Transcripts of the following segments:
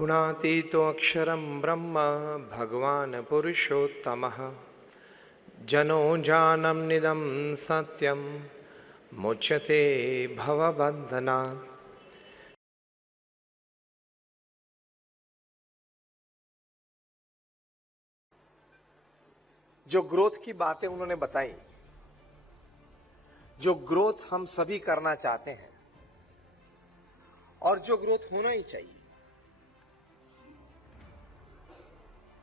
गुणातीतो अक्षरं ब्रह्म भगवान् पुरुषोत्तमः जनो जानम निदं सत्यम मुच्यते भवबन्धनात्। जो ग्रोथ की बातें उन्होंने बताई, जो ग्रोथ हम सभी करना चाहते हैं और जो ग्रोथ होना ही चाहिए,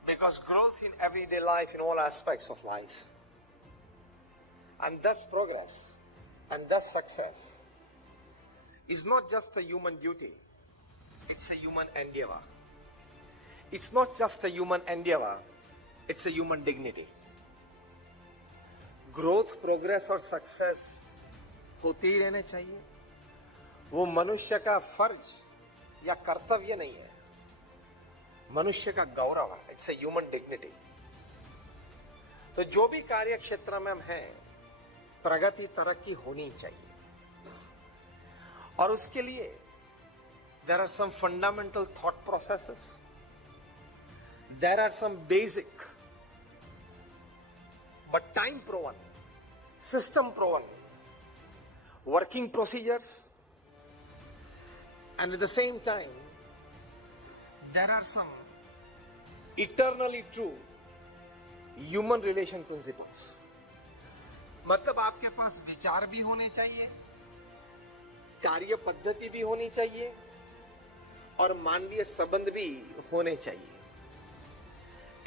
because growth in everyday life, in all aspects of life, and thus progress and thus success is not just a human duty, it's a human endeavor. It's not just a human endeavor, it's a human dignity. Growth, progress और success होते ही रहने चाहिए। वो मनुष्य का फर्ज या कर्तव्य नहीं है, मनुष्य का गौरव है। It's a human dignity. तो जो भी कार्य क्षेत्र में हम हैं, प्रगति तरक्की होनी चाहिए और उसके लिए there are some fundamental thought processes, there are some basic but time proven, system proven, working procedures, and at the same time, there are some eternally true human relation principles. मतलब आपके पास विचार भी होने चाहिए, कार्य पद्धति भी होनी चाहिए और मानवीय संबंध भी होने चाहिए।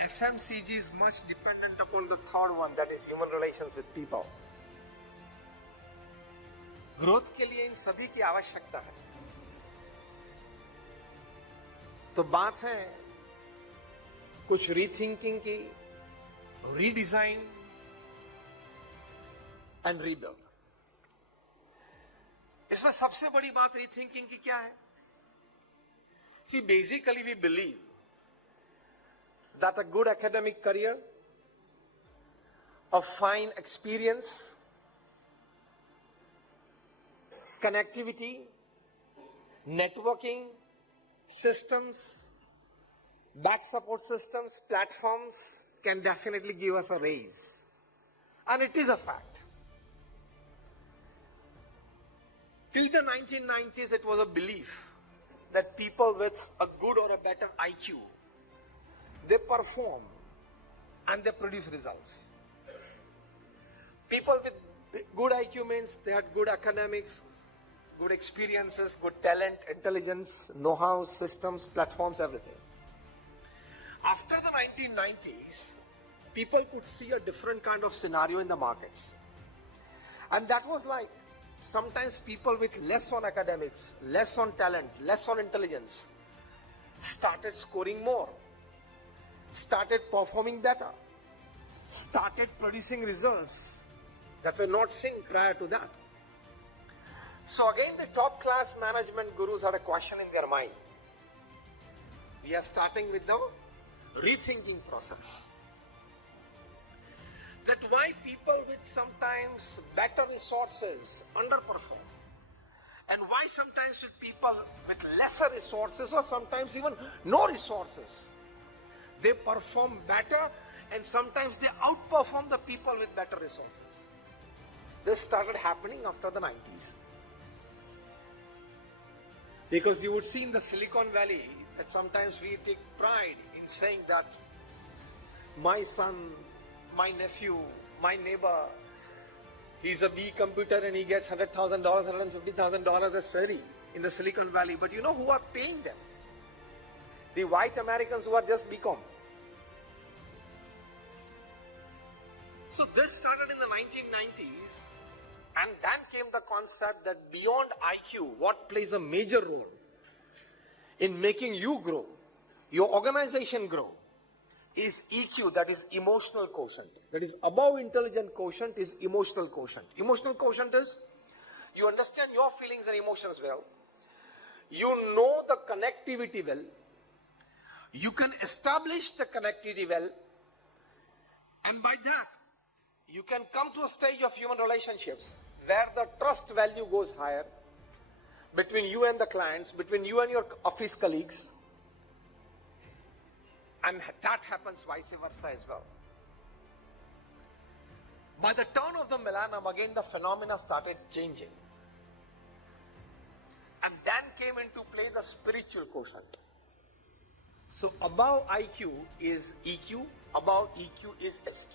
FMCG is much dependent upon the third one, that is human relations with people. Growth के लिए इन सभी की आवश्यकता है। तो बात है कुछ रीथिंकिंग की, रीडिजाइन एंड रीबिल्ड। इसमें सबसे बड़ी बात रीथिंकिंग की क्या है? See, basically we believe that a good academic career, a fine experience, connectivity, networking, systems, back support systems, platforms can definitely give us a raise. And it is a fact. Till the 1990s, it was a belief that people with a good or a better IQ, they perform and they produce results. People with good IQ means they had good academics, good experiences, good talent, intelligence, know-how, systems, platforms, everything. After the 1990s, people could see a different kind of scenario in the markets. And that was like, sometimes people with less on academics, less on talent, less on intelligence, started scoring more, started performing better, started producing results that were not seen prior to that. So again, the top class management gurus had a question in their mind. We are starting with the rethinking process. That why people with sometimes better resources underperform, and why sometimes with people with lesser resources or sometimes even no resources, they perform better, and sometimes they outperform the people with better resources. This started happening after the 90s. Because you would see in the Silicon Valley that sometimes we take pride in saying that my son, my nephew, my neighbor, he's a B computer and he gets $100,000, $150,000 as salary in the Silicon Valley. But you know who are paying them? The white Americans who are just BCom. So this started in the 1990s, and then came the concept that beyond IQ, what plays a major role in making you grow, your organization grow, is EQ, that is emotional quotient. That is above intelligent quotient is emotional quotient. Emotional quotient is you understand your feelings and emotions well, you know the connectivity well, you can establish the connectivity well, and by that you can come to a stage of human relationships where the trust value goes higher between you and the clients, between you and your office colleagues, And that happens vice versa as well. By the turn of the millennium, again the phenomena started changing. And then came into play the spiritual quotient. So above IQ is EQ, above EQ is SQ.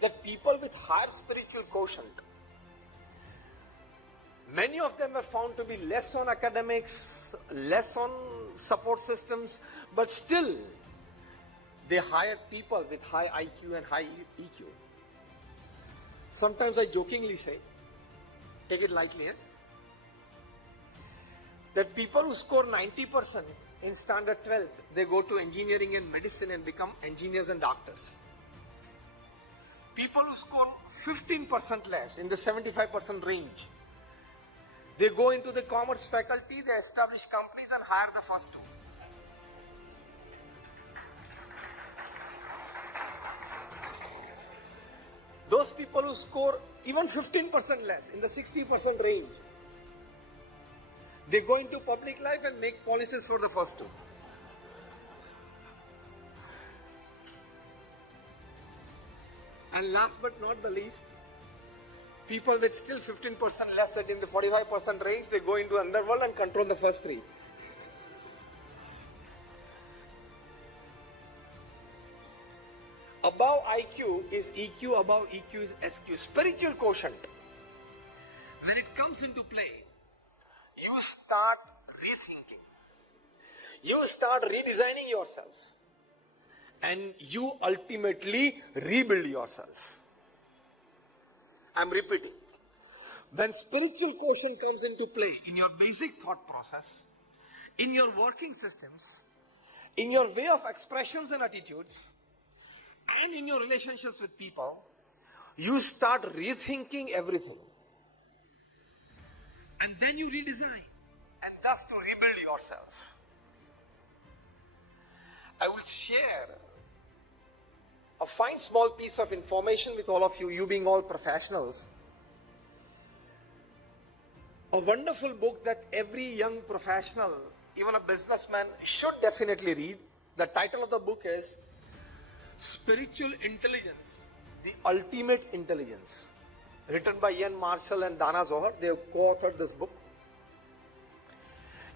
That people with higher spiritual quotient, many of them were found to be less on academics, less on support systems, but still they hired people with high IQ and high EQ. Sometimes I jokingly say, take it lightly, that people who score 90% in standard 12th, they go to engineering and medicine and become engineers and doctors. People who score 15% less, in the 75% range, they go into the commerce faculty, they establish companies and hire the first two. Those people who score even 15% less, in the 60% range, they go into public life and make policies for the first two. And last but not the least, people with still 15% less, that in the 45% range, they go into underworld and control the first three. Above IQ is EQ, above EQ is SQ. Spiritual quotient. When it comes into play, you start rethinking. You start redesigning yourself. And you ultimately rebuild yourself. I'm repeating. When spiritual quotient comes into play in your basic thought process, in your working systems, in your way of expressions and attitudes, and in your relationships with people, you start rethinking everything. And then you redesign, and thus to rebuild yourself. I will share a fine small piece of information with all of you, you being all professionals. A wonderful book that every young professional, even a businessman, should definitely read. The title of the book is Spiritual Intelligence, the Ultimate Intelligence. Written by Ian Marshall and Dana Zohar. They have co-authored this book,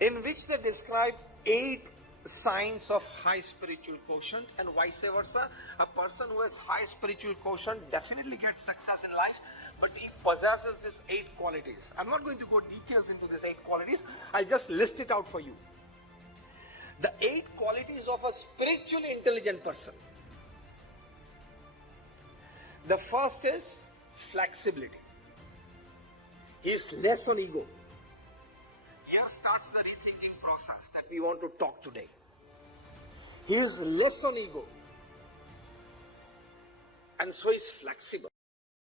in which they describe 8 signs of high spiritual quotient, and vice versa. A person who has high spiritual quotient definitely gets success in life, but he possesses these 8 qualities. I'm not going to go details into these 8 qualities. I'll just list it out for you. The 8 qualities of a spiritually intelligent person. The first is flexibility. He is less on ego. Here starts the rethinking process that we want to talk today. He is less on ego, and so is flexible.